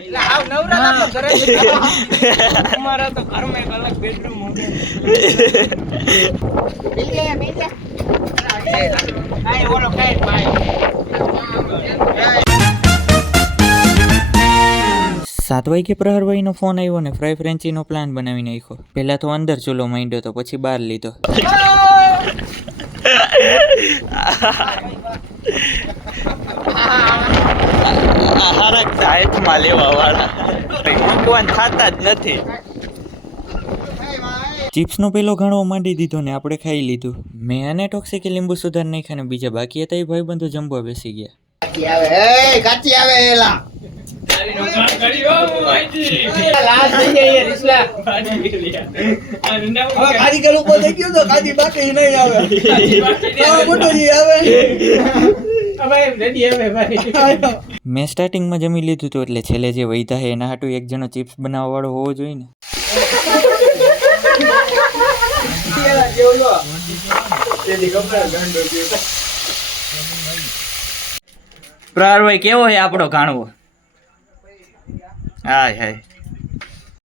આવ નવરા તો ઘરે અમારા તો ઘરમાં એક અલગ બેડરૂમ હોય મિલ જા આય ઓલો કાઈ ભાઈ 7 વાગે પ્રહરભાઈનો ફોન આવ્યો ને ફ્રાય ફ્રેન્ચીનો પ્લાન બનાવી નાખ્યો. પહેલા તો અંદર ચૂલો માંડ્યો તો પછી બહાર લીધો. હાથમાં લેવા વાળા મૂકવાન થતા જ નથી. ચિપ્સનો પેલો ઘણો માંડી દીધો ને આપણે ખાઈ લીધું. મેં અને ટોક્સિક લીંબુ સુધાર નાખ્યા ને બીજા બાકી હતા એ ભાઈબંધો જમવા બેસી ગયા. કાચી આવે એલા કારીગર ઉપર થઈ ગયો તો કાજી બાકી નહીં આવે મેં સ્ટાર્ટિંગમાં જમી લીધું હતું એટલે છેલ્લે જે વૈધા હે એના હાટું એક જણો ચિપ્સ બનાવવા વાળો હોવો જોઈએ ને. પ્રહારભાઈ કેવો હે આપણો ઘાણવો? હાય હાય